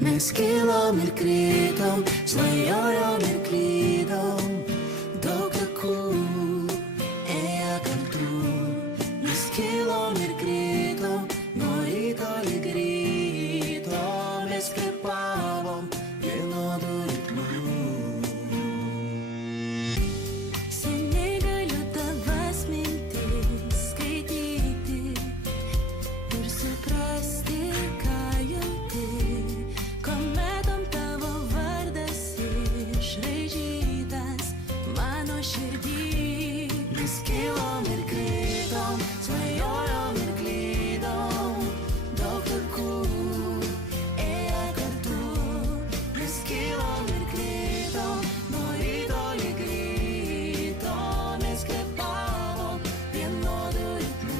Mes kilom ir krytom, svajojom ir klydom, daug takų ėjo kartu. Mes kilom ir krytom, nuo ryto lig ryto, mes kvėpavom vienodų ritmų. Seniai galiu tavas mintis skaityti ir suprasti, ką jauti, kuometom tavo vardas išraižytas mano širdį. Mes kilom ir krytom, svajojom ir klydom, daug takų ėjo kartu. Mes kilom ir krytom, nuo ryto lig ryto, mes kvėpavom vienodų ritmų.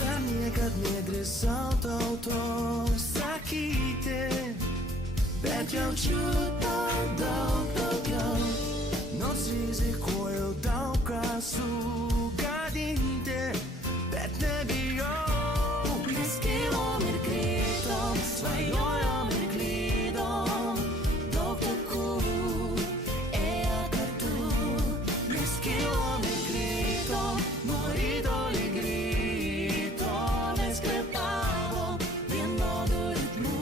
Dar niekad nedrįsau tau to sakyti, bet jaučiu tau daug daugiau. Nors rizikuoju daug ką sugadinti, bet nebijau. Mes kilom ir krytom, svajojom ir klydom, daug takų ėjo kartu. Mes kilom ir krytom, nuo ryto lig ryto, mes kvėpavom vienodų ritmų.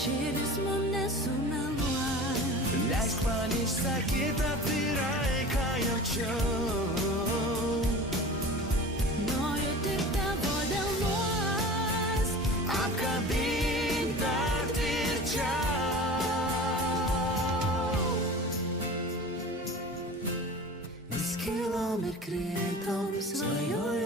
Širdis mum nesumeluos. Leisk man išsakyti atvirai, ką jaučiu. Noriu tik tavo delnuos, Apkabink dar tvirčiau. Mes kilom ir krytom, svajojom